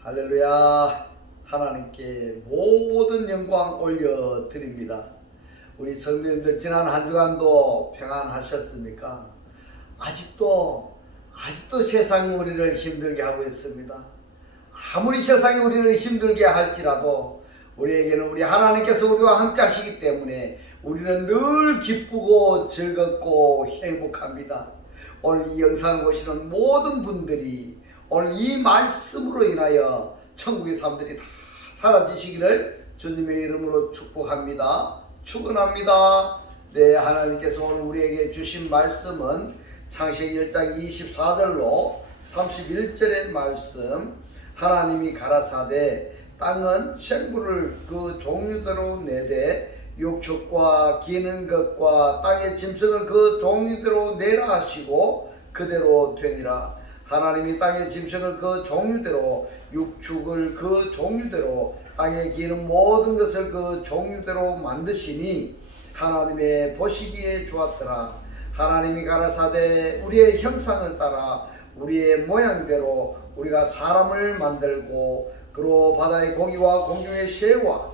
할렐루야. 하나님께 모든 영광 올려드립니다. 우리 성도님들 지난 한 주간도 평안하셨습니까? 아직도 세상이 우리를 힘들게 하고 있습니다. 아무리 세상이 우리를 힘들게 할지라도 우리에게는 우리 하나님께서 우리와 함께 하시기 때문에 우리는 늘 기쁘고 즐겁고 행복합니다. 오늘 이 영상을 보시는 모든 분들이 오늘 이 말씀으로 인하여 천국의 삶들이 다 사라지시기를 주님의 이름으로 축복합니다. 축원합니다. 네, 하나님께서 오늘 우리에게 주신 말씀은 창세기 1장 24절로 31절의 말씀. 하나님이 가라사대 땅은 생물을 그 종류대로 내되 육축과 기는 것과 땅의 짐승을 그 종류대로 내라 하시고 그대로 되니라. 하나님이 땅의 짐승을 그 종류대로 육축을 그 종류대로 땅에 기는 모든 것을 그 종류대로 만드시니 하나님의 보시기에 좋았더라. 하나님이 가라사대 우리의 형상을 따라 우리의 모양대로 우리가 사람을 만들고 그로 바다의 고기와 공중의 새와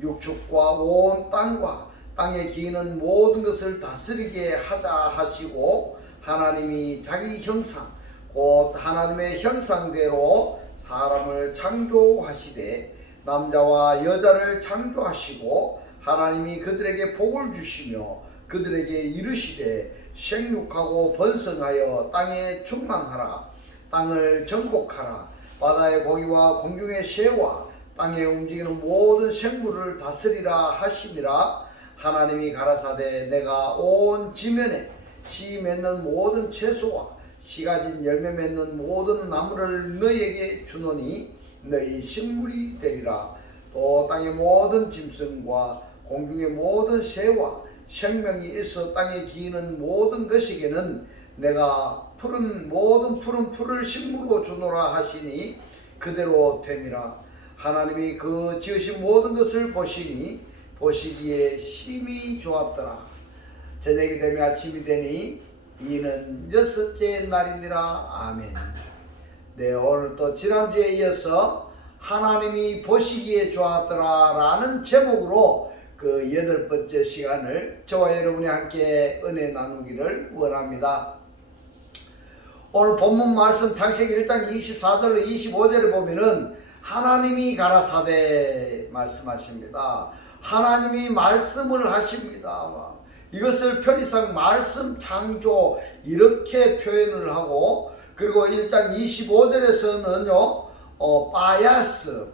육축과 온 땅과 땅에 기는 모든 것을 다스리게 하자 하시고 하나님이 자기 형상 곧 하나님의 형상대로 사람을 창조하시되 남자와 여자를 창조하시고 하나님이 그들에게 복을 주시며 그들에게 이르시되 생육하고 번성하여 땅에 충만하라. 땅을 정복하라. 바다의 고기와 공중의 새와 땅에 움직이는 모든 생물을 다스리라 하시니라. 하나님이 가라사대 내가 온 지면에 씨 맺는 모든 채소와 씨 가진 열매 맺는 모든 나무를 너희에게 주노니 너희 식물이 되리라. 또 땅의 모든 짐승과 공중의 모든 새와 생명이 있어 땅에 기는 모든 것에게는 내가 모든 푸른 풀을 식물로 주노라 하시니 그대로 되니라. 하나님이 그 지으신 모든 것을 보시니 보시기에 심히 좋았더라. 저녁이 되며 아침이 되니 이는 6째 날이니라. 아멘. 네, 오늘 또 지난주에 이어서 하나님이 보시기에 좋았더라 라는 제목으로 그 8번째 시간을 저와 여러분이 함께 은혜 나누기를 원합니다. 오늘 본문 말씀 창세기 1장 24절로 25절에 보면은 하나님이 가라사대 말씀하십니다. 하나님이 말씀을 하십니다. 이것을 편의상 말씀 창조 이렇게 표현을 하고, 그리고 1장 25절에서는요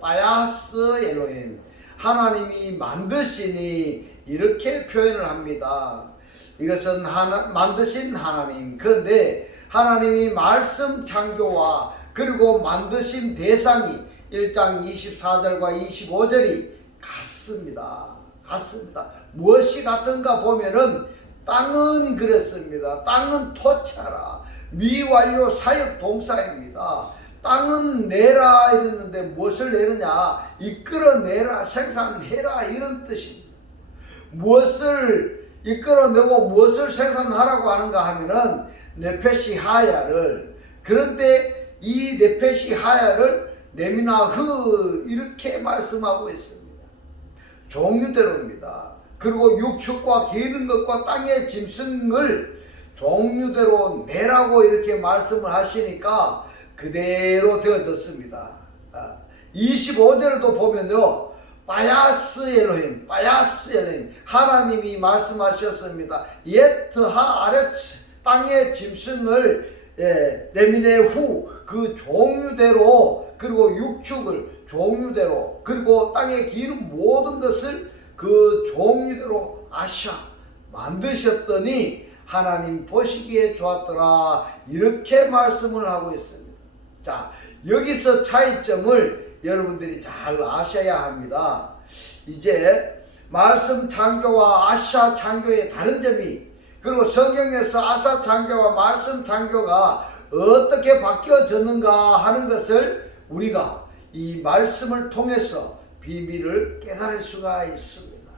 빠야스 엘로힘 하나님이 만드시니 이렇게 표현을 합니다. 이것은 만드신 하나님. 그런데 하나님이 말씀 창조와 그리고 만드신 대상이 1장 24절과 25절이 같습니다. 무엇이 같은가 보면은 땅은 그랬습니다. 땅은 토차라. 미완료 사역 동사입니다. 땅은 내라 이랬는데 무엇을 내느냐? 이끌어내라, 생산해라 이런 뜻입니다. 무엇을 이끌어내고 무엇을 생산하라고 하는가 하면은 네페시 하야를, 그런데 이 네페시 하야를 레미나흐 이렇게 말씀하고 있습니다. 종류대로입니다. 그리고 육축과 기는 것과 땅의 짐승을 종류대로 내라고 이렇게 말씀을 하시니까 그대로 되어졌습니다. 25절에도 보면요 빠야스 엘로힘 하나님이 말씀하셨습니다. 예트하 아레츠 땅의 짐승을 레미네 후 그 종류대로, 그리고 육축을 종류대로, 그리고 땅에 기는 모든 것을 그 종류대로 아샤 만드셨더니 하나님 보시기에 좋았더라 이렇게 말씀을 하고 있습니다. 자, 여기서 차이점을 여러분들이 잘 아셔야 합니다. 이제 말씀 창조와 아샤 창조의 다른 점이, 그리고 성경에서 아사 창조와 말씀 창조가 어떻게 바뀌어졌는가 하는 것을 우리가 이 말씀을 통해서 비밀을 깨달을 수가 있습니다.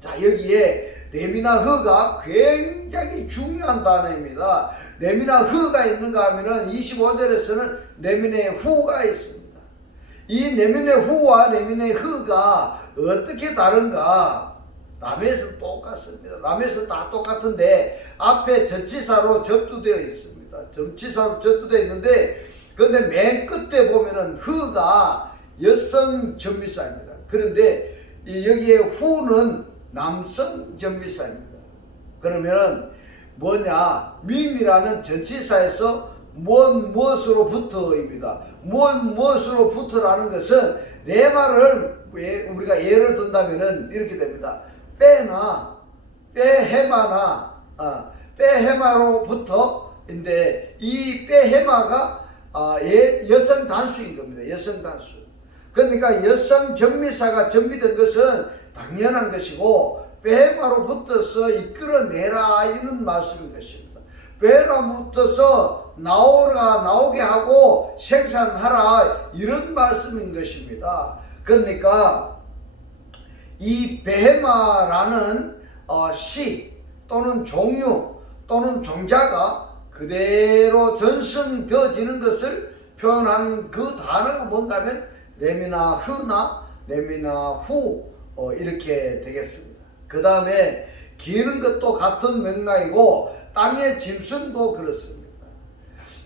자, 여기에 레미나흐가 굉장히 중요한 단어입니다. 레미나흐가 있는가 하면은 25절에서는 레미네 후가 있습니다. 이 레미네 후와 레미네 흐가 어떻게 다른가? 라메에서 똑같습니다. 라메에서 다 똑같은데 앞에 전치사로 접두되어 있습니다. 전치사로 접두되어 있는데 근데 맨 끝에 보면은 흐가 여성 전미사입니다. 그런데 여기에 후는 남성 전미사입니다. 그러면 뭐냐? 민이라는 전치사에서 무엇으로부터입니다. 무엇으로부터라는 것은 레마를 우리가 예를 든다면은 이렇게 됩니다. 빼나 빼헤마나 빼헤마로부터인데 이 빼헤마가 여성 단수인 겁니다. 여성 단수. 그러니까 여성 전미사가 전미된 것은 당연한 것이고 빼헤마로부터서 이끌어내라 이런 말씀인 것입니다. 빼헤마로부터서 나오게 하고 생산하라 이런 말씀인 것입니다. 그러니까 이 베헤마라는 시 또는 종류 또는 종자가 그대로 전승되어지는 것을 표현하는 그 단어가 뭔가 하면 레미나 흐나 레미나 후 이렇게 되겠습니다. 그 다음에 기는 것도 같은 맥락이고 땅의 짐승도 그렇습니다.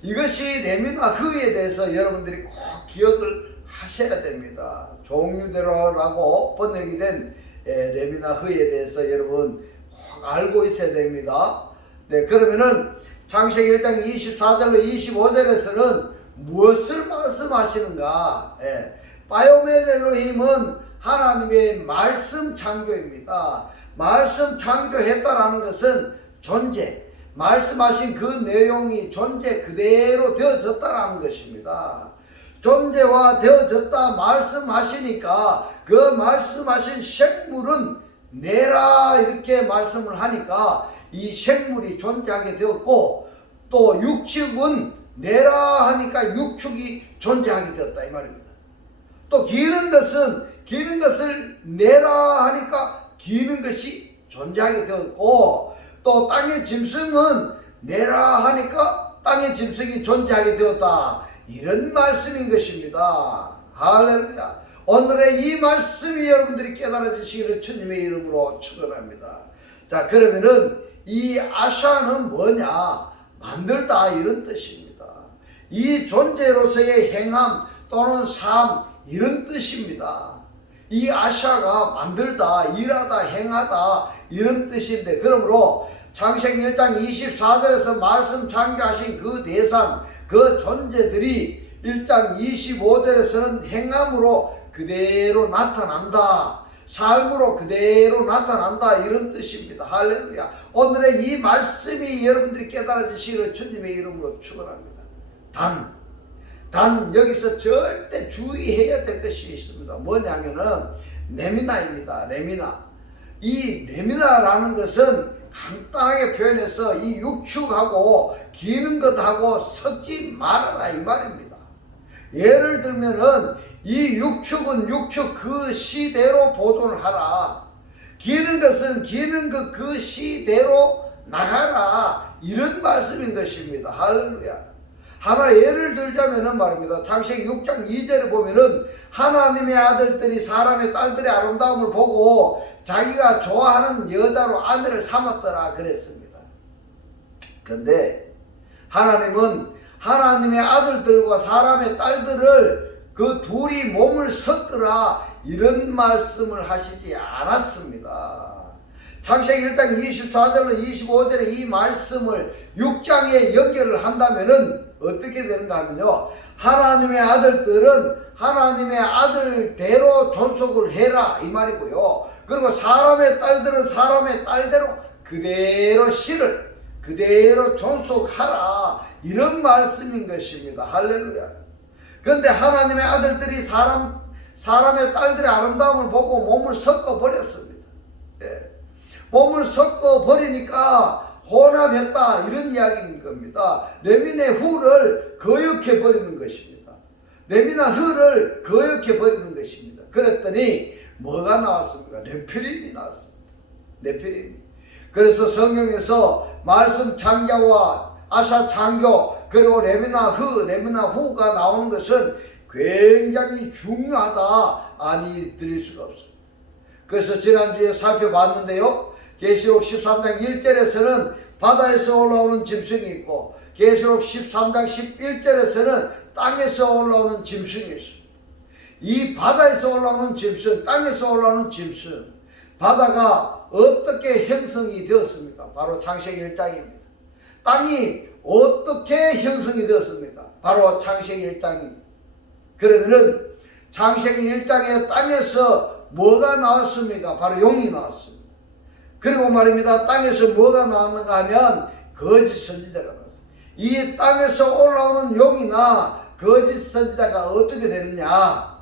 이것이 레미나 흐에 대해서 여러분들이 꼭 기억을 하셔야 됩니다. 종류대로라고 번역이 된 레미나 흐에 대해서 여러분 꼭 알고 있어야 됩니다. 네, 그러면은 창세기 1장 24절로 25절에서는 무엇을 말씀하시는가? 바이오멜 엘로힘은 하나님의 말씀 창조입니다. 말씀 창조했다라는 것은 존재, 말씀하신 그 내용이 존재 그대로 되어졌다라는 것입니다. 존재화 되어졌다 말씀하시니까 그 말씀하신 생물은 내라 이렇게 말씀을 하니까 이 생물이 존재하게 되었고 또 육축은 내라 하니까 육축이 존재하게 되었다 이 말입니다. 또 기는 것을 내라 하니까 기는 것이 존재하게 되었고 또 땅의 짐승은 내라 하니까 땅의 짐승이 존재하게 되었다. 이런 말씀인 것입니다. 할렐루야. 오늘의 이 말씀이 여러분들이 깨달아지시기를 주님의 이름으로 축원합니다. 자, 그러면은 이 아샤는 뭐냐? 만들다 이런 뜻입니다. 이 존재로서의 행함 또는 삶 이런 뜻입니다. 이 아샤가 만들다, 일하다, 행하다 이런 뜻인데 그러므로 창세기 1장 24절에서 말씀 창조하신 그 대상 그 존재들이 1장 25절에서는 행함으로 그대로 나타난다. 삶으로 그대로 나타난다 이런 뜻입니다. 할렐루야. 오늘의 이 말씀이 여러분들이 깨달아지시기를 주님의 이름으로 축원합니다. 단 여기서 절대 주의해야 될 것이 있습니다. 뭐냐면은 레미나입니다. 레미나. 이 레미나라는 것은 간단하게 표현해서 이 육축하고 기는 것하고 섞지 말아라 이 말입니다. 예를 들면은 이 육축은 육축 그 시대로 보존을 하라. 기는 것은 기는 것 그 시대로 나가라. 이런 말씀인 것입니다. 할렐루야. 하나 예를 들자면은 말입니다. 창세기 6장 2절에 보면은 하나님의 아들들이 사람의 딸들의 아름다움을 보고 자기가 좋아하는 여자로 아내를 삼았더라 그랬습니다. 그런데 하나님은 하나님의 아들들과 사람의 딸들을 그 둘이 몸을 섞으라 이런 말씀을 하시지 않았습니다. 창세기 1장 24절로 25절에 이 말씀을 6장에 연결을 한다면은 어떻게 되는가 하면요. 하나님의 아들들은 하나님의 아들대로 존속을 해라 이 말이고요. 그리고 사람의 딸들은 사람의 딸대로 그대로 실을 그대로 존속하라 이런 말씀인 것입니다. 할렐루야. 그런데 하나님의 아들들이 사람의 딸들의 아름다움을 보고 몸을 섞어 버렸습니다. 몸을 섞어 버리니까 혼합했다 이런 이야기인 겁니다. 레미네 후를 거역해 버리는 것입니다. 레미나 흐를 거역해 버리는 것입니다. 그랬더니 뭐가 나왔습니까? 네피림이 나왔습니다. 네피림이. 그래서 성경에서 말씀 창조와 아샤 창조 그리고 레미나 후가 나오는 것은 굉장히 중요하다 아니 드릴 수가 없습니다. 그래서 지난주에 살펴봤는데요. 계시록 13장 1절에서는 바다에서 올라오는 짐승이 있고 계시록 13장 11절에서는 땅에서 올라오는 짐승이 있습니다. 이 바다에서 올라오는 짐승, 땅에서 올라오는 짐승, 바다가 어떻게 형성이 되었습니까? 바로 창세기 1장입니다. 땅이 어떻게 형성이 되었습니까? 바로 창세기 1장입니다. 그러면은 창세기 1장에 땅에서 뭐가 나왔습니까? 바로 용이 나왔습니다. 그리고 말입니다. 땅에서 뭐가 나왔는가 하면 거짓 선지자가 나왔습니다. 이 땅에서 올라오는 용이나 거짓 선지자가 어떻게 되느냐?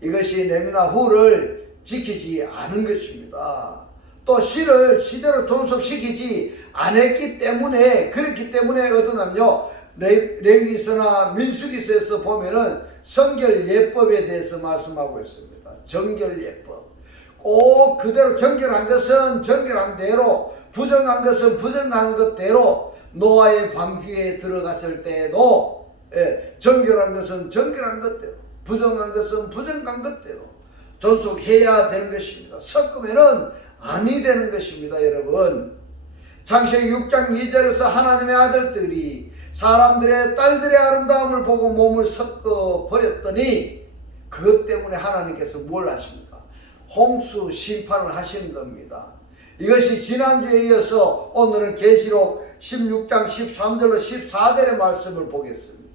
이것이 내미나 후를 지키지 않은 것입니다. 또 시를 시대로 존속시키지 않았기 때문에, 그렇기 때문에 어떠냐면요, 레위기서나 민수기서에서 보면은 성결예법에 대해서 말씀하고 있습니다. 정결예법. 꼭 그대로 정결한 것은 정결한 대로, 부정한 것은 부정한 것대로 노아의 방주에 들어갔을 때도 정결한 것은 정결한 것대로, 부정한 것은 부정한 것대로 존속해야 되는 것입니다. 섞으면은 아니 되는 것입니다. 여러분, 창세기 6장 2절에서 하나님의 아들들이 사람들의 딸들의 아름다움을 보고 몸을 섞어 버렸더니 그것 때문에 하나님께서 뭘 하십니까? 홍수 심판을 하시는 겁니다. 이것이 지난주에 이어서 오늘은 계시록 16장 13절로 14절의 말씀을 보겠습니다.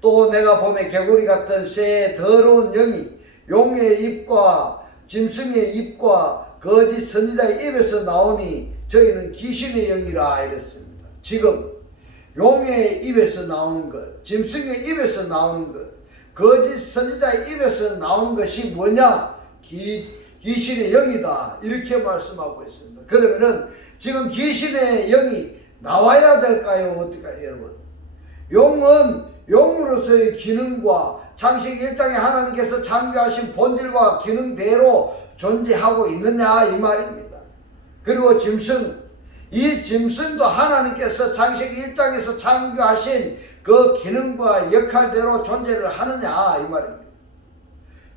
또 내가 봄에 개구리 같은 새의 더러운 영이 용의 입과 짐승의 입과 거짓 선지자의 입에서 나오니 저희는 귀신의 영이라 이랬습니다. 지금 용의 입에서 나오는 것, 짐승의 입에서 나오는 것, 거짓 선지자의 입에서 나오는 것이 뭐냐? 귀신의 영이다. 이렇게 말씀하고 있습니다. 그러면은 지금 귀신의 영이 나와야 될까요? 어떨까요, 여러분? 용은 용으로서의 기능과 창세기 1장에 하나님께서 창조하신 본질과 기능대로 존재하고 있느냐 이 말입니다. 그리고 짐승, 이 짐승도 하나님께서 창세기 1장에서 창조하신 그 기능과 역할대로 존재를 하느냐 이 말입니다.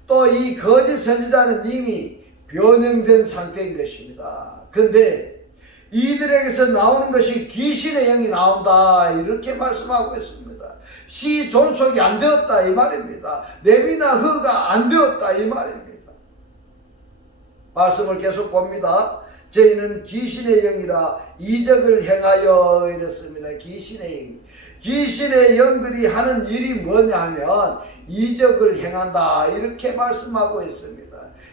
또 이 거짓 선지자는 이미 변형된 상태인 것입니다. 근데 이들에게서 나오는 것이 귀신의 영이 나온다 이렇게 말씀하고 있습니다. 시 존속이 안 되었다 이 말입니다. 레미나 흐가 안 되었다 이 말입니다. 말씀을 계속 봅니다. 저희는 귀신의 영이라 이적을 행하여 이랬습니다. 귀신의 영. 귀신의 영들이 하는 일이 뭐냐 하면 이적을 행한다 이렇게 말씀하고 있습니다.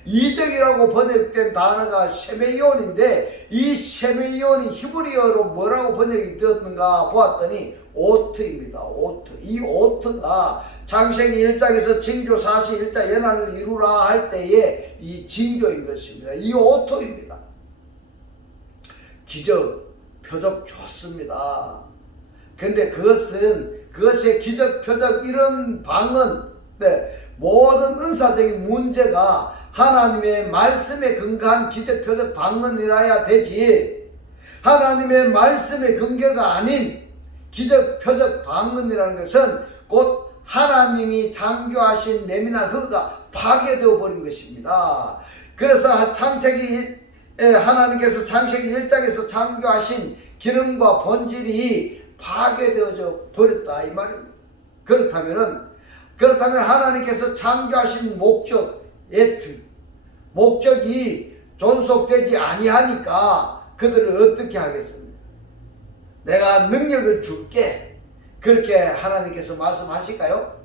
이적이라고 번역된 단어가 셰메이온인데 이 셰메이온이 히브리어로 뭐라고 번역이 되었는가 보았더니 오트입니다. 오트. 이 오트가 창세기 1장에서 징조 41자 연한을 이루라 할 때에 이 징조인 것입니다. 이 오토입니다. 기적, 표적 좋습니다. 근데 그것의 기적, 표적 이런 방은 모든 은사적인 문제가 하나님의 말씀에 근거한 기적, 표적, 방언이라야 되지 하나님의 말씀의 근거가 아닌 기적, 표적, 방언이라는 것은 곧 하나님이 창조하신 레미나 흐가 파괴되어 버린 것입니다. 그래서 하나님께서 창세기 1장에서 창조하신 기능과 본질이 파괴되어져 버렸다 이 말입니다. 그렇다면 하나님께서 창조하신 목적이 존속되지 아니하니까 그들을 어떻게 하겠습니까? 내가 능력을 줄게 그렇게 하나님께서 말씀하실까요?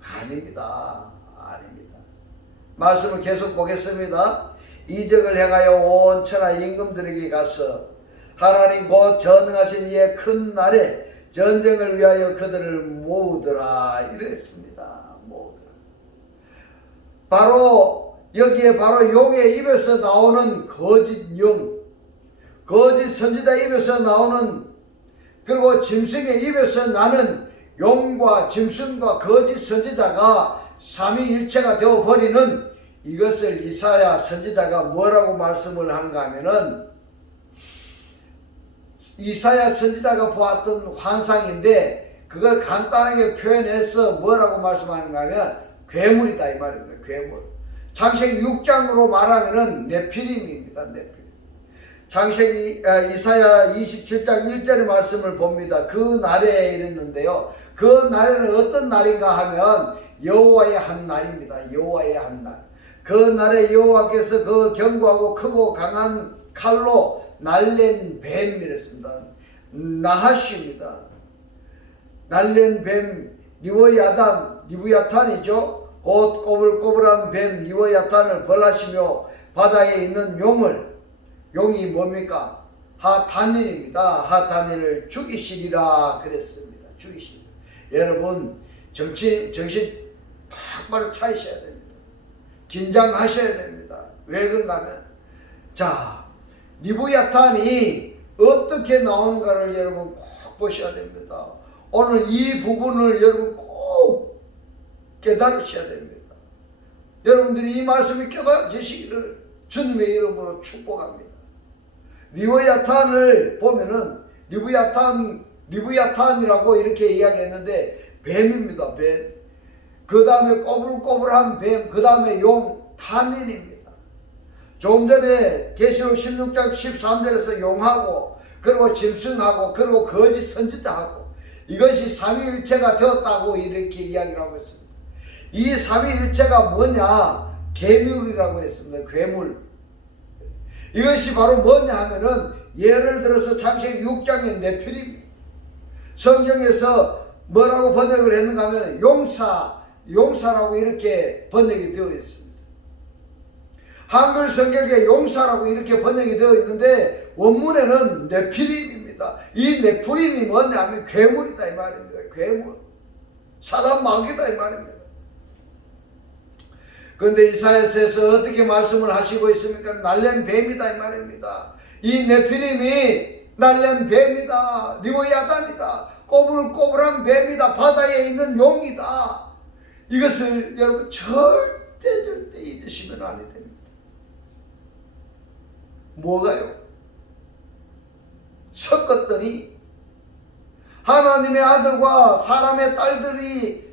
아닙니다. 말씀을 계속 보겠습니다. 이적을 행하여 온 천하 임금들에게 가서 하나님 곧 전능하신 이의 큰 날에 전쟁을 위하여 그들을 모으더라 이랬습니다. 바로 여기에 바로 용의 입에서 나오는 거짓 용, 거짓 선지자 입에서 나오는, 그리고 짐승의 입에서 나는 용과 짐승과 거짓 선지자가 삼위일체가 되어버리는 이것을 이사야 선지자가 뭐라고 말씀을 하는가 하면은 이사야 선지자가 보았던 환상인데 그걸 간단하게 표현해서 뭐라고 말씀하는가 하면 괴물이다 이 말입니다. 괴물. 창세기 6장으로 말하면은 네피림입니다. 네피림. 창세기 이사야 27장 1절의 말씀을 봅니다. 그 날에 이랬는데요. 그 날에는 어떤 날인가 하면 여호와의 한 날입니다. 여호와의 한 날. 그 날에 여호와께서 그 견고하고 크고 강한 칼로 날랜 뱀이랬습니다. 나하시입니다. 날랜 뱀 리브야탄이죠. 곧 꼬불꼬불한 뱀 리브야탄을 벌하시며 바다에 있는 용이 뭡니까? 하타닌입니다. 하타닌을 죽이시리라 그랬습니다. 죽이시리라. 여러분 정신 똑바로 차리셔야 됩니다. 긴장하셔야 됩니다. 왜 그런가 하면 자 리브야탄이 어떻게 나오는가를 여러분 꼭 보셔야 됩니다. 오늘 이 부분을 여러분 꼭 깨달으셔야 됩니다. 여러분들이 이 말씀이 깨달아지시기를 주님의 이름으로 축복합니다. 리브야탄을 보면은 리브야탄이라고 이렇게 이야기했는데 뱀입니다. 뱀. 그 다음에 꼬불꼬불한 뱀, 그 다음에 용, 탄닌입니다. 조금 전에 계시록 16장 13절에서 용하고 그리고 짐승하고 그리고 거짓 선지자하고 이것이 삼위일체가 되었다고 이렇게 이야기를 하고 있습니다. 이 삼위일체가 뭐냐? 괴물이라고 했습니다. 괴물. 이것이 바로 뭐냐 하면은 예를 들어서 창세기 6장의 네피림. 성경에서 뭐라고 번역을 했는가 하면 용사라고 이렇게 번역이 되어 있습니다. 한글 성경에 용사라고 이렇게 번역이 되어 있는데 원문에는 네피림입니다. 이 네피림이 뭐냐 하면 괴물이다 이 말입니다. 괴물. 사단 마귀다 이 말입니다. 그런데 이사야서에서 어떻게 말씀을 하시고 있습니까? 날랜 뱀이다 이 말입니다. 이 네피림이 날랜 뱀이다. 리브야탄이다. 꼬불꼬불한 뱀이다. 바다에 있는 용이다. 이것을 여러분 절대 잊으시면 안 됩니다. 뭐가요? 섞었더니 하나님의 아들과 사람의 딸들이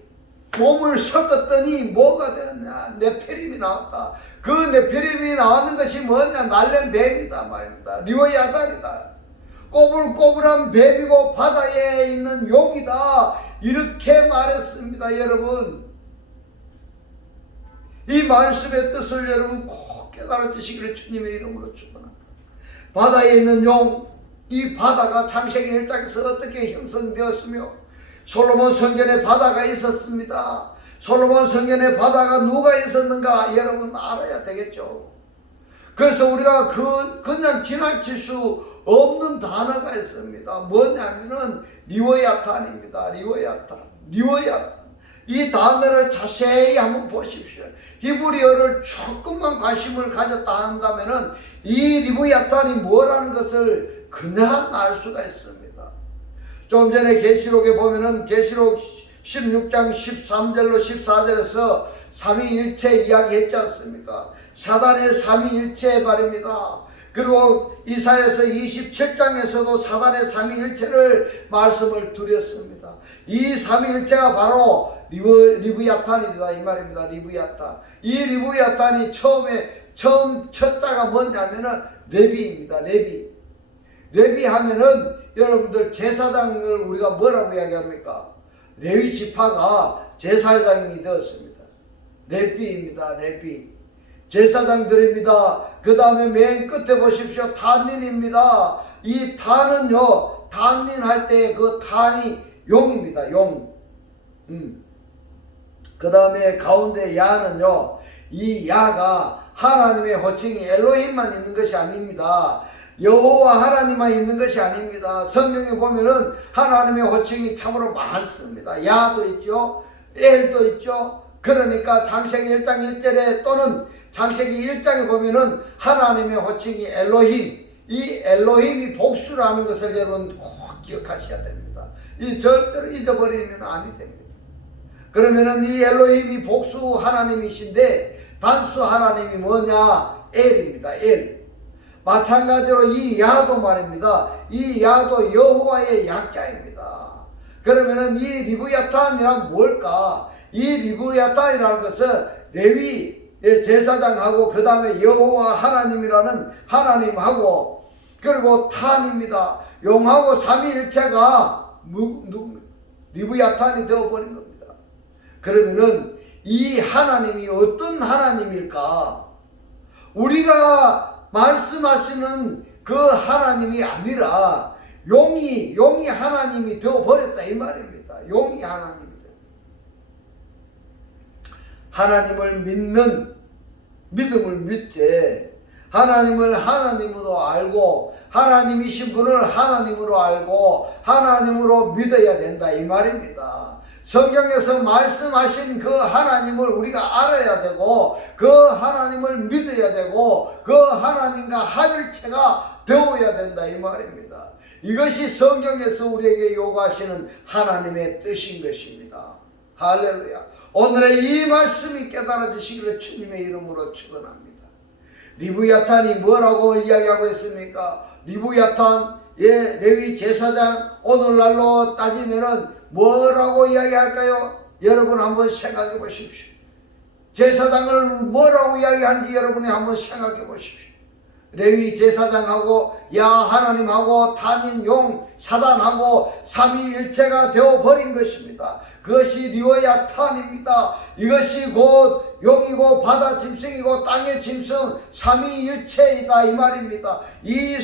몸을 섞었더니 뭐가 되었냐? 네피림이 나왔다. 그 네피림이 나왔는 것이 뭐냐? 날랜 뱀이다 말입니다. 리브야탄이다. 꼬불꼬불한 뱀이고 바다에 있는 용이다. 이렇게 말했습니다. 여러분 이 말씀의 뜻을 여러분 꼭 깨달아주시기를 주님의 이름으로 축원합니다. 바다에 있는 용, 이 바다가 창세기 1장에서 어떻게 형성되었으며 솔로몬 성전에 바다가 있었습니다. 솔로몬 성전에 바다가 누가 있었는가 여러분 알아야 되겠죠. 그래서 우리가 그냥 지나칠 수 없는 단어가 있습니다. 뭐냐면은 리브야탄입니다. 리브야탄. 이 단어를 자세히 한번 보십시오. 히브리어를 조금만 관심을 가졌다 한다면은 이 리브야탄이 뭐라는 것을 그냥 알 수가 있습니다. 좀 전에 계시록에 보면은 계시록 16장 13절로 14절에서 삼위일체 이야기했지 않습니까? 사단의 삼위일체 말입니다. 그리고 이사야서 27장에서도 사단의 삼위일체를 말씀을 드렸습니다. 이 삼위일체가 바로 리브야탄이다 이 말입니다. 리브야탄. 이 리브야탄이 처음 첫 자가 뭐냐면은 레비입니다. 레비 하면은 여러분들 제사장을 우리가 뭐라고 이야기합니까? 레위 지파가 제사장이 되었습니다. 레비입니다. 레비. 제사장들입니다. 그 다음에 맨 끝에 보십시오. 탄닌입니다. 이 탄은요, 탄닌 할 때 그 탄이 용입니다. 용. 그 다음에 가운데 야는요, 이 야가 하나님의 호칭이 엘로힘만 있는 것이 아닙니다. 여호와 하나님만 있는 것이 아닙니다. 성경에 보면은 하나님의 호칭이 참으로 많습니다. 야도 있죠. 엘도 있죠. 그러니까 창세기 1장 1절에 또는 창세기 1장에 보면은 하나님의 호칭이 엘로힘. 이 엘로힘이 복수라는 것을 여러분 꼭 기억하셔야 됩니다. 이 절대로 잊어버리면 아니 됩니다. 그러면은 이 엘로힘이 복수 하나님이신데 단수 하나님이 뭐냐? 엘입니다. 엘. 마찬가지로 이 야도 말입니다. 이 야도 여호와의 약자입니다. 그러면은 이 리브야탄이란 뭘까? 이 리브야탄이라는 것은 레위 제사장하고 그 다음에 여호와 하나님이라는 하나님하고 그리고 탄입니다. 용하고 삼위일체가 리브야탄이 되어버린 겁니다. 그러면은 이 하나님이 어떤 하나님일까? 우리가 말씀하시는 그 하나님이 아니라 용이 하나님이 되어버렸다 이 말입니다. 용이 하나님이 되어. 하나님을 믿는 믿음을 믿되 하나님을 하나님으로 알고 하나님이신 분을 하나님으로 알고 하나님으로 믿어야 된다 이 말입니다. 성경에서 말씀하신 그 하나님을 우리가 알아야 되고 그 하나님을 믿어야 되고 그 하나님과 합일체가 되어야 된다 이 말입니다. 이것이 성경에서 우리에게 요구하시는 하나님의 뜻인 것입니다. 할렐루야. 오늘의 이 말씀이 깨달아지시기를 주님의 이름으로 축원합니다. 리브야탄이 뭐라고 이야기하고 있습니까? 리브야탄 레위 제사장 오늘날로 따지면은 뭐라고 이야기할까요? 여러분 한번 생각해 보십시오. 제사장을 뭐라고 이야기하는지 여러분이 한번 생각해 보십시오. 레위 제사장하고 하나님하고 탄인 용 사단하고 삼위일체가 되어버린 것입니다. 그것이 리브야탄입니다. 이것이 곧 용이고 바다 짐승이고 땅의 짐승 삼위일체이다 이 말입니다. 이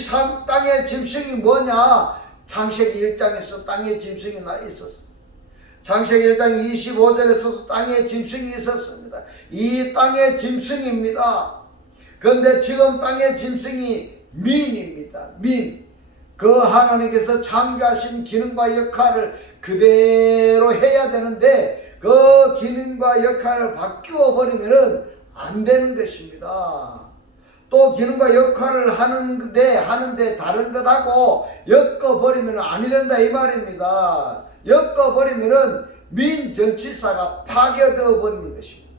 땅의 짐승이 뭐냐? 창세기 1장에서 땅의 짐승이 있었습니다. 창세기 1장 25절에서도 땅의 짐승이 있었습니다. 이 땅의 짐승입니다. 그런데 지금 땅의 짐승이 민입니다. 민. 그 하나님께서 창조하신 기능과 역할을 그대로 해야 되는데 그 기능과 역할을 바뀌어 버리면은 안 되는 것입니다. 또 기능과 역할을 하는데 다른 것하고 엮어버리면 아니 된다 이 말입니다. 엮어버리면은 민전치사가 파괴되어 버리는 것입니다.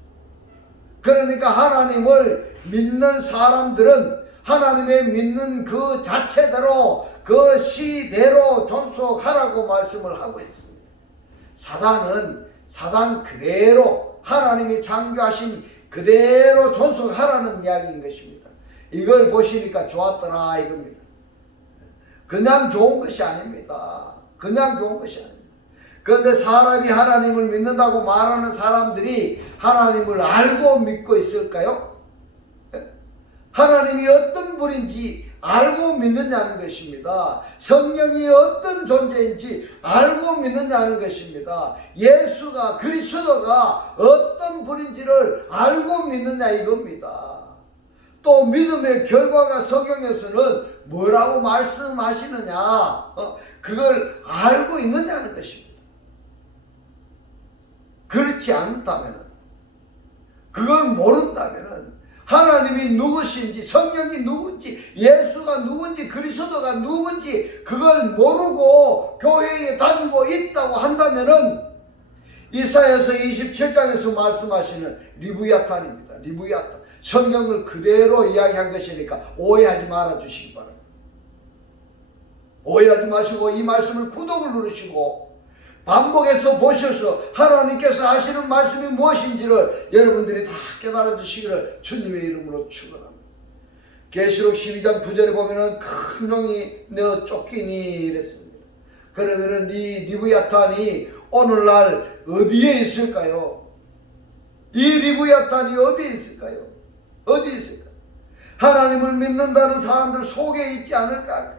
그러니까 하나님을 믿는 사람들은 하나님의 믿는 그 자체대로 그 시대로 존속하라고 말씀을 하고 있습니다. 사단 그대로 하나님이 창조하신 그대로 존속하라는 이야기인 것입니다. 이걸 보시니까 좋았더라 이겁니다. 그냥 좋은 것이 아닙니다. 그냥 좋은 것이 아닙니다. 그런데 사람이 하나님을 믿는다고 말하는 사람들이 하나님을 알고 믿고 있을까요? 하나님이 어떤 분인지 알고 믿느냐는 것입니다. 성령이 어떤 존재인지 알고 믿느냐는 것입니다. 예수가 그리스도가 어떤 분인지를 알고 믿느냐 이겁니다. 또 믿음의 결과가 성경에서는 뭐라고 말씀하시느냐 그걸 알고 있느냐는 것입니다. 그렇지 않다면 그걸 모른다면 하나님이 누구신지 성령이 누군지 예수가 누군지 그리스도가 누군지 그걸 모르고 교회에 다니고 있다고 한다면 이사야서 27장에서 말씀하시는 리브야탄입니다. 리브야탄. 성경을 그대로 이야기한 것이니까 오해하지 말아 주시기 바랍니다. 오해하지 마시고 이 말씀을 구독을 누르시고 반복해서 보셔서 하나님께서 하시는 말씀이 무엇인지를 여러분들이 다 깨달아 주시기를 주님의 이름으로 축원합니다. 계시록 12장 9절에 보면은 큰 용이 너 쫓기니 이랬습니다. 그러면은 이 리브야탄이 오늘날 어디에 있을까요? 이 리브야탄이 어디에 있을까요? 어디에 있을까요? 하나님을 믿는다는 사람들 속에 있지 않을까?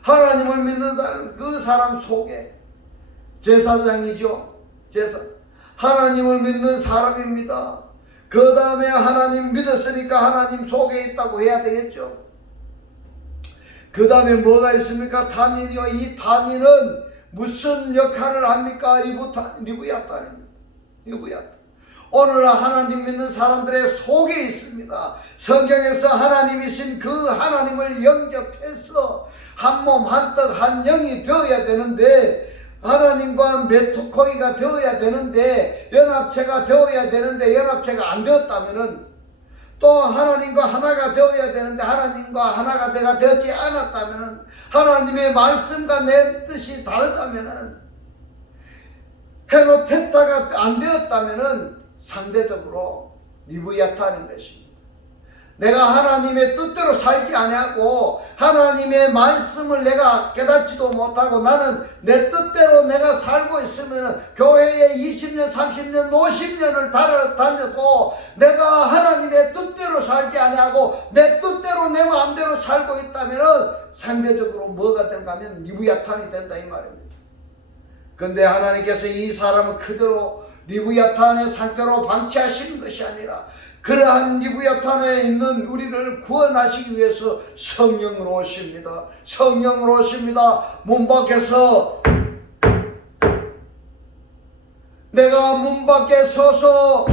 하나님을 믿는다는 그 사람 속에 제사장이죠. 하나님을 믿는 사람입니다. 그 다음에 하나님 믿었으니까 하나님 속에 있다고 해야 되겠죠. 그 다음에 뭐가 있습니까? 탄인이요. 이 탄인은 무슨 역할을 합니까? 리브야탄입니다. 리브야탄. 오늘날 하나님 믿는 사람들의 속에 있습니다. 성경에서 하나님이신 그 하나님을 영접해서 한 몸 한 떡 한 영이 되어야 되는데 하나님과 메토코이가 되어야 되는데 연합체가 되어야 되는데 연합체가 안 되었다면은 또 하나님과 하나가 되어야 되는데 하나님과 하나가 내가 되지 않았다면은, 하나님의 말씀과 내 뜻이 다르다면은, 헤노페타가 안 되었다면은 상대적으로 리브야탄인 것입니다. 내가 하나님의 뜻대로 살지 아니하고 하나님의 말씀을 내가 깨닫지도 못하고 나는 내 뜻대로 내가 살고 있으면 교회에 20년, 30년, 50년을 다녀도 내가 하나님의 뜻대로 살지 아니하고 내 뜻대로 내 마음대로 살고 있다면 상대적으로 뭐가 되는가 하면 리브야탄이 된다 이 말입니다. 근데 하나님께서 이 사람을 그대로 리브야탄의 상태로 방치하시는 것이 아니라 그러한 리브야탄에 있는 우리를 구원하시기 위해서 성령으로 오십니다. 성령으로 오십니다. 문 밖에서 내가 문 밖에 서서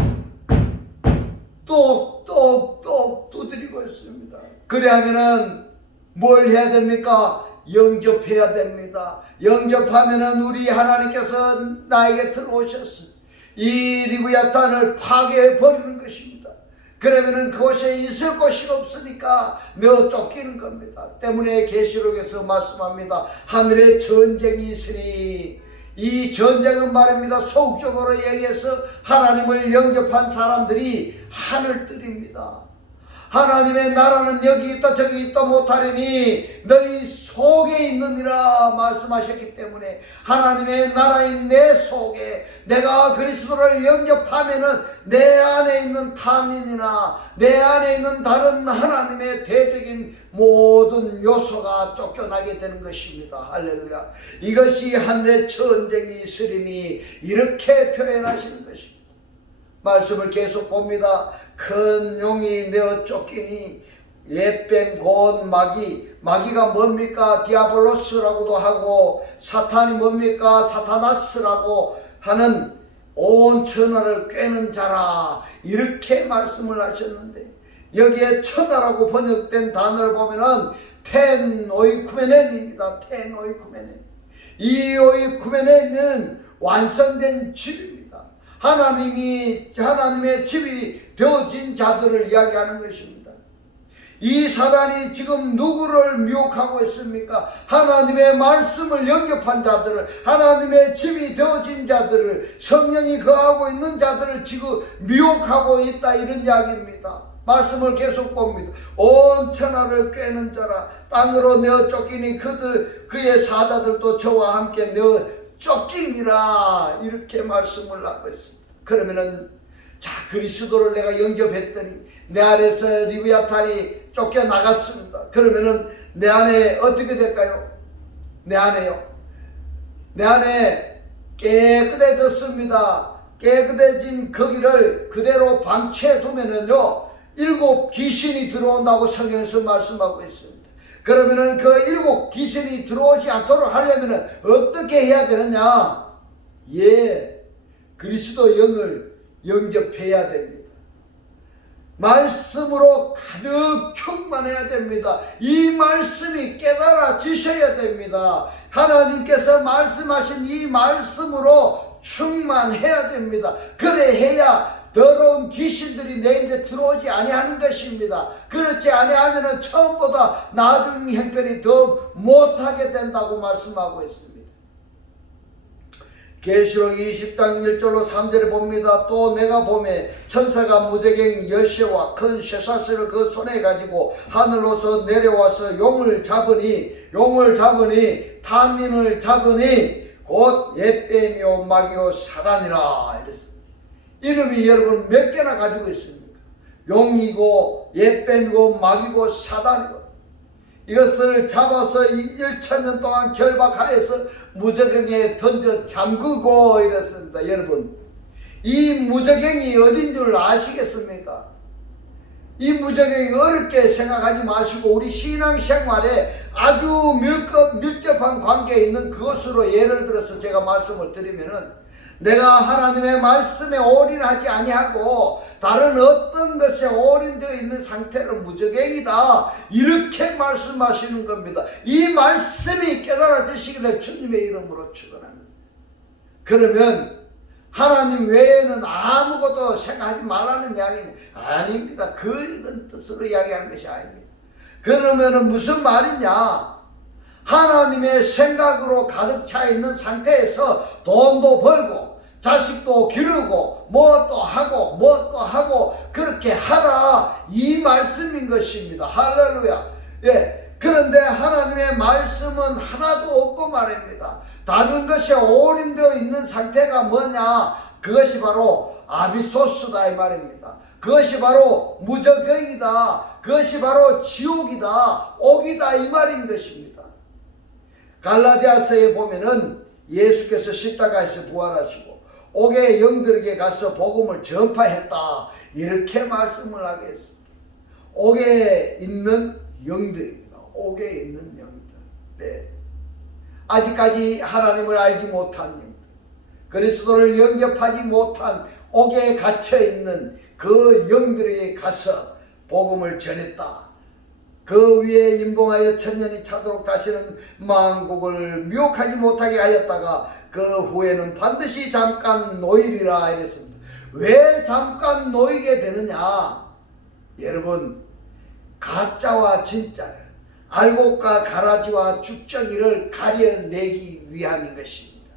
똑똑똑 두드리고 있습니다. 그래 하면은 뭘 해야 됩니까? 영접해야 됩니다. 영접하면은 우리 하나님께서 나에게 들어오셨어. 이 리브야탄을 파괴해 버리는 것입니다. 그러면은 그곳에 있을 곳이 없으니까 너 쫓기는 겁니다. 때문에 계시록에서 말씀합니다. 하늘에 전쟁이 있으니, 이 전쟁은 말입니다. 소극적으로 얘기해서 하나님을 영접한 사람들이 하늘들입니다. 하나님의 나라는 여기 있다 저기 있다 못하리니 너희 속에 있느니라 말씀하셨기 때문에 하나님의 나라인 내 속에 내가 그리스도를 영접하면은 내 안에 있는 탐인이나 내 안에 있는 다른 하나님의 대적인 모든 요소가 쫓겨나게 되는 것입니다. 할렐루야. 이것이 하늘의 전쟁이 있으리니 이렇게 표현하시는 것입니다. 말씀을 계속 봅니다. 큰 용이 내어 쫓기니 옛뱀 곧 마귀가 뭡니까? 디아볼로스라고도 하고 사탄이 뭡니까? 사타나스라고 하는 온 천하를 꿰는 자라 이렇게 말씀을 하셨는데 여기에 천하라고 번역된 단어를 보면은 텐 오이쿠메넨입니다. 텐 오이쿠메넨. 이 오이쿠메넨은 완성된 집입니다. 하나님의 집이 되어진 자들을 이야기하는 것입니다. 이 사단이 지금 누구를 미혹하고 있습니까? 하나님의 말씀을 영접한 자들을, 하나님의 집이 되어진 자들을, 성령이 거하고 있는 자들을 지금 미혹하고 있다 이런 이야기입니다. 말씀을 계속 봅니다. 온 천하를 꿰는 자라 땅으로 내어 쫓기니 그의 사자들도 저와 함께 내어 쫓기니라 이렇게 말씀을 하고 있습니다. 그러면은 자 그리스도를 내가 영접했더니 내 안에서 리브야탄이 쫓겨나갔습니다. 그러면은 내 안에 어떻게 될까요? 내 안에 깨끗해졌습니다. 깨끗해진 거기를 그대로 방치해 두면은요 7 귀신이 들어온다고 성경에서 말씀하고 있습니다. 그러면은 그 7 귀신이 들어오지 않도록 하려면은 어떻게 해야 되느냐? 그리스도 영을 영접해야 됩니다. 말씀으로 가득 충만해야 됩니다. 이 말씀이 깨달아지셔야 됩니다. 하나님께서 말씀하신 이 말씀으로 충만해야 됩니다. 그래 해야 더러운 귀신들이 내 입에 들어오지 아니하는 것입니다. 그렇지 아니하면 처음보다 나중 형편이 더 못하게 된다고 말씀하고 있습니다. 계시록 20장 1절로 3절에 봅니다. 또 내가 보매 천사가 무저갱 열쇠와 큰 쇠사슬을 그 손에 가지고 하늘로서 내려와서 용을 잡으니 탄민을 잡으니 곧 옛뱀이요 마귀요 사단이라 이랬습니다. 이름이 여러분 몇 개나 가지고 있습니까? 용이고 옛뱀이고 마귀고 사단이고 이것을 잡아서 1000년 동안 결박하여서 무저갱에 던져 잠그고 이랬습니다. 여러분 이 무저갱이 어딘 줄 아시겠습니까? 이 무저갱이 어렵게 생각하지 마시고 우리 신앙생활에 아주 밀접한 관계에 있는 그것으로 예를 들어서 제가 말씀을 드리면은 내가 하나님의 말씀에 올인하지 아니하고 다른 어떤 것에 올인되어 있는 상태를 무저갱이다 이렇게 말씀하시는 겁니다. 이 말씀이 깨달아지시기를 주님의 이름으로 축원합니다. 그러면 하나님 외에는 아무것도 생각하지 말라는 이야기는 아닙니다. 그런 뜻으로 이야기하는 것이 아닙니다. 그러면은 무슨 말이냐? 하나님의 생각으로 가득 차 있는 상태에서 돈도 벌고 자식도 기르고 뭐 또 하고 그렇게 하라, 이 말씀인 것입니다. 할렐루야. 예. 그런데 하나님의 말씀은 하나도 없고 말입니다. 다른 것에 올인되어 있는 상태가 뭐냐? 그것이 바로 아비소스다 이 말입니다. 그것이 바로 무저격이다. 그것이 바로 지옥이다. 옥이다 이 말인 것입니다. 갈라디아서에 보면은 예수께서 십자가에서 부활하시고 옥의 영들에게 가서 복음을 전파했다, 이렇게 말씀을 하게 했습니다. 옥에 있는 영들입니다. 옥에 있는 영들. 네. 아직까지 하나님을 알지 못한 영들, 그리스도를 영접하지 못한 옥에 갇혀 있는 그 영들에게 가서 복음을 전했다. 그 위에 임봉하여 천년이 차도록 다시는 만국을 미혹하지 못하게 하였다가 그 후에는 반드시 잠깐 놓이리라 이랬습니다. 왜 잠깐 놓이게 되느냐? 여러분, 가짜와 진짜를, 알곡과 가라지와 죽정이를 가려내기 위함인 것입니다.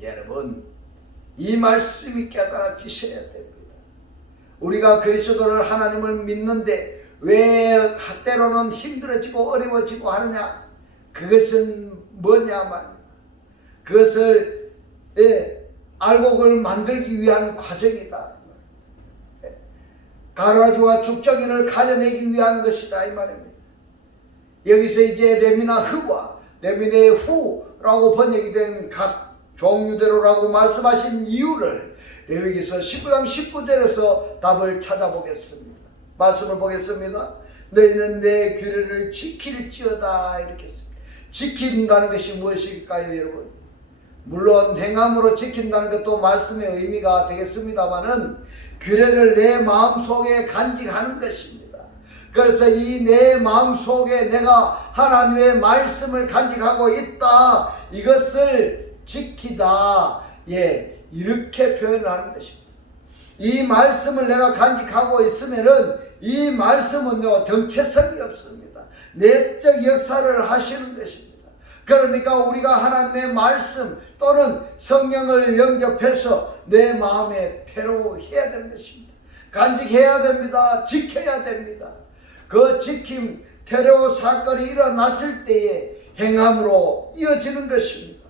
여러분, 이 말씀이 깨달아지셔야 됩니다. 우리가 그리스도를, 하나님을 믿는데 왜 때로는 힘들어지고 어려워지고 하느냐? 그것은 뭐냐 말입니다. 그것을 알곡을 만들기 위한 과정이다. 가라지와 죽정이를 가려내기 위한 것이다 이 말입니다. 여기서 이제 레미나 흐와 레미네 후라고 번역이 된 각 종류대로라고 말씀하신 이유를 레위기서 19장 19절에서 답을 찾아보겠습니다. 말씀을 보겠습니다. 너희는 내 규례를 지킬지어다 이렇게 했습니다. 지킨다는 것이 무엇일까요 여러분? 물론 행함으로 지킨다는 것도 말씀의 의미가 되겠습니다마는 규례를 내 마음속에 간직하는 것입니다. 그래서 이 내 마음속에 내가 하나님의 말씀을 간직하고 있다, 이것을 지키다, 예, 이렇게 표현을 하는 것입니다. 이 말씀을 내가 간직하고 있으면은 이 말씀은요 정체성이 없습니다. 내적 역사를 하시는 것입니다. 그러니까 우리가 하나님의 말씀 또는 성령을 영접해서 내 마음에 태로해야 되는 것입니다. 간직해야 됩니다. 지켜야 됩니다. 그 지킴, 테러 사건이 일어났을 때에 행함으로 이어지는 것입니다.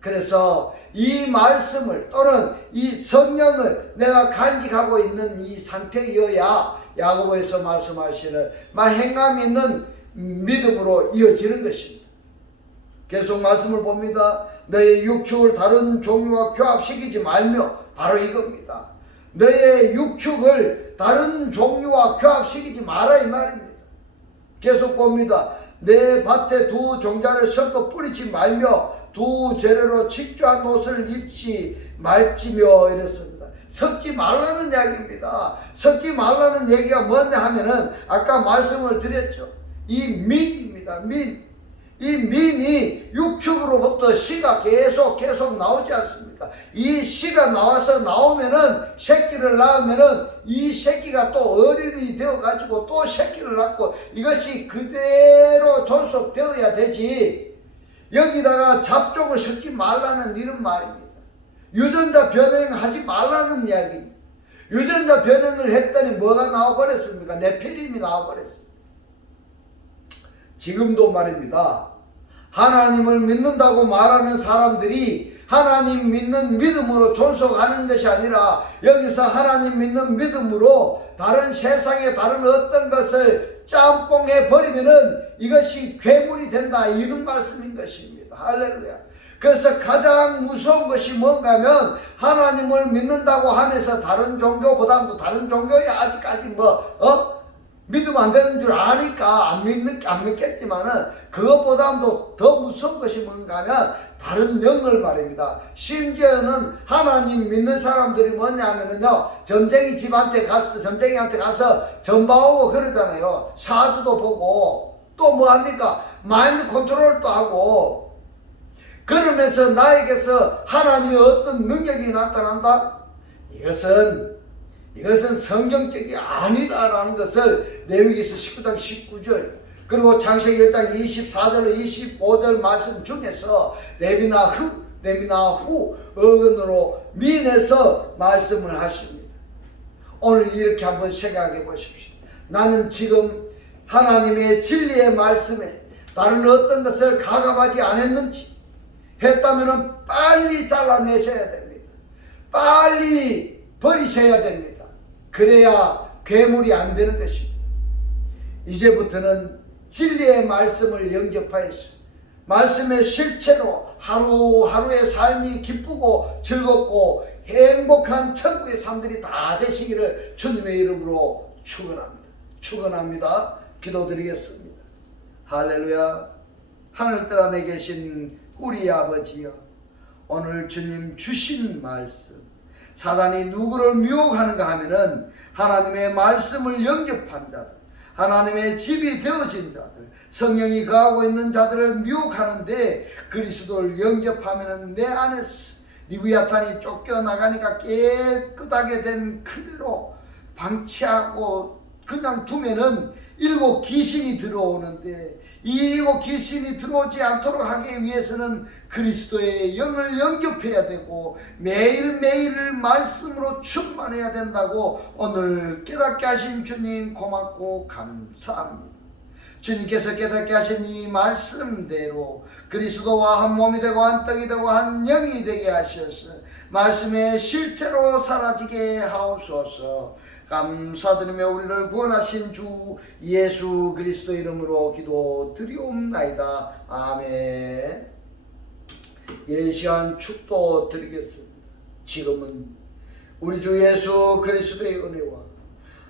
그래서 이 말씀을 또는 이 성령을 내가 간직하고 있는 이 상태여야 야고보에서 말씀하시는 행함이 있는 믿음으로 이어지는 것입니다. 계속 말씀을 봅니다. 너의 육축을 다른 종류와 교합시키지 말며, 바로 이겁니다. 너의 육축을 다른 종류와 교합시키지 마라 이 말입니다. 계속 봅니다. 내 밭에 두 종자를 섞어 뿌리지 말며 두 재료로 직조한 옷을 입지 말지며 이랬습니다. 섞지 말라는 이야기입니다. 섞지 말라는 얘기가 뭐냐 하면은 아까 말씀을 드렸죠. 이 민입니다. 민. 이 민이 육축으로부터 씨가 계속 나오지 않습니까? 이 씨가 나오면은 새끼를 낳으면은 이 새끼가 또 어린이 되어 가지고 또 새끼를 낳고 이것이 그대로 존속되어야 되지. 여기다가 잡종을 섞지 말라는 이런 말입니다. 유전자 변형하지 말라는 이야기입니다. 유전자 변형을 했더니 뭐가 나와버렸습니까? 네피림이 나와버렸습니다. 지금도 말입니다. 하나님을 믿는다고 말하는 사람들이 하나님 믿는 믿음으로 존속하는 것이 아니라 여기서 하나님 믿는 믿음으로 다른 세상의 다른 어떤 것을 짬뽕해 버리면은 이것이 괴물이 된다, 이런 말씀인 것입니다. 할렐루야. 그래서 가장 무서운 것이 뭔가 하면 하나님을 믿는다고 하면서 다른 종교보다도 다른 종교에 아직까지 믿으면 안 되는 줄 아니까 안 믿겠지만은 그것보다도 더 무서운 것이 뭔가 하면 다른 영을 말입니다. 심지어는 하나님 믿는 사람들이 뭐냐면은요, 점쟁이한테 가서 전봐오고 그러잖아요. 사주도 보고 또 뭐합니까? 마인드 컨트롤도 하고. 그러면서 나에게서 하나님의 어떤 능력이 나타난다? 이것은 성경적이 아니다라는 것을 레위기서 19장 19절 그리고 창세기 1장 24절로 25절 말씀 중에서 레위나 후 어근으로 민에서 말씀을 하십니다. 오늘 이렇게 한번 생각해 보십시오. 나는 지금 하나님의 진리의 말씀에 다른 어떤 것을 가감하지 않았는지, 했다면 빨리 잘라내셔야 됩니다. 빨리 버리셔야 됩니다. 그래야 괴물이 안 되는 것입니다. 이제부터는 진리의 말씀을 영접하여서 말씀의 실체로 하루하루의 삶이 기쁘고 즐겁고 행복한 천국의 삶들이 다 되시기를 주님의 이름으로 축원합니다. 기도드리겠습니다. 할렐루야. 하늘뜰 안에 계신 우리 아버지여, 오늘 주님 주신 말씀, 사단이 누구를 미혹하는가 하면은 하나님의 말씀을 영접한 자들, 하나님의 집이 되어진 자들, 성령이 거하고 있는 자들을 미혹하는데, 그리스도를 영접하면은 내 안에서 리비아탄이 쫓겨나가니까 깨끗하게 된 그대로 방치하고 그냥 두면은 7 귀신이 들어오는데, 이 7 귀신이 들어오지 않도록 하기 위해서는 그리스도의 영을 영접해야 되고 매일매일 말씀으로 충만해야 된다고 오늘 깨닫게 하신 주님 고맙고 감사합니다. 주님께서 깨닫게 하신 이 말씀대로 그리스도와 한 몸이 되고 한 떡이 되고 한 영이 되게 하셔서 말씀의 실체로 사라지게 하옵소서. 감사드리며 우리를 구원하신 주 예수 그리스도 이름으로 기도드리옵나이다. 아멘. 이 시간 축도 드리겠습니다. 지금은 우리 주 예수 그리스도의 은혜와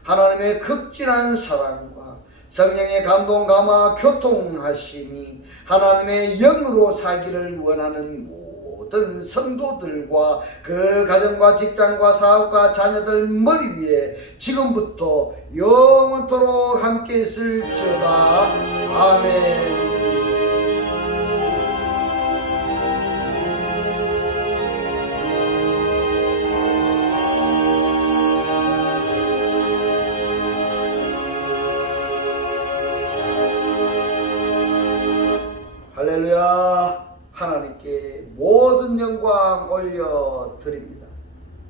하나님의 극진한 사랑과 성령의 감동 감화 교통하심이 하나님의 영으로 살기를 원하는 모든 성도들과 그 가정과 직장과 사업과 자녀들 머리 위에 지금부터 영원토록 함께 있을지어다. 아멘. 할렐루야. 하나님께 모든 영광 올려드립니다.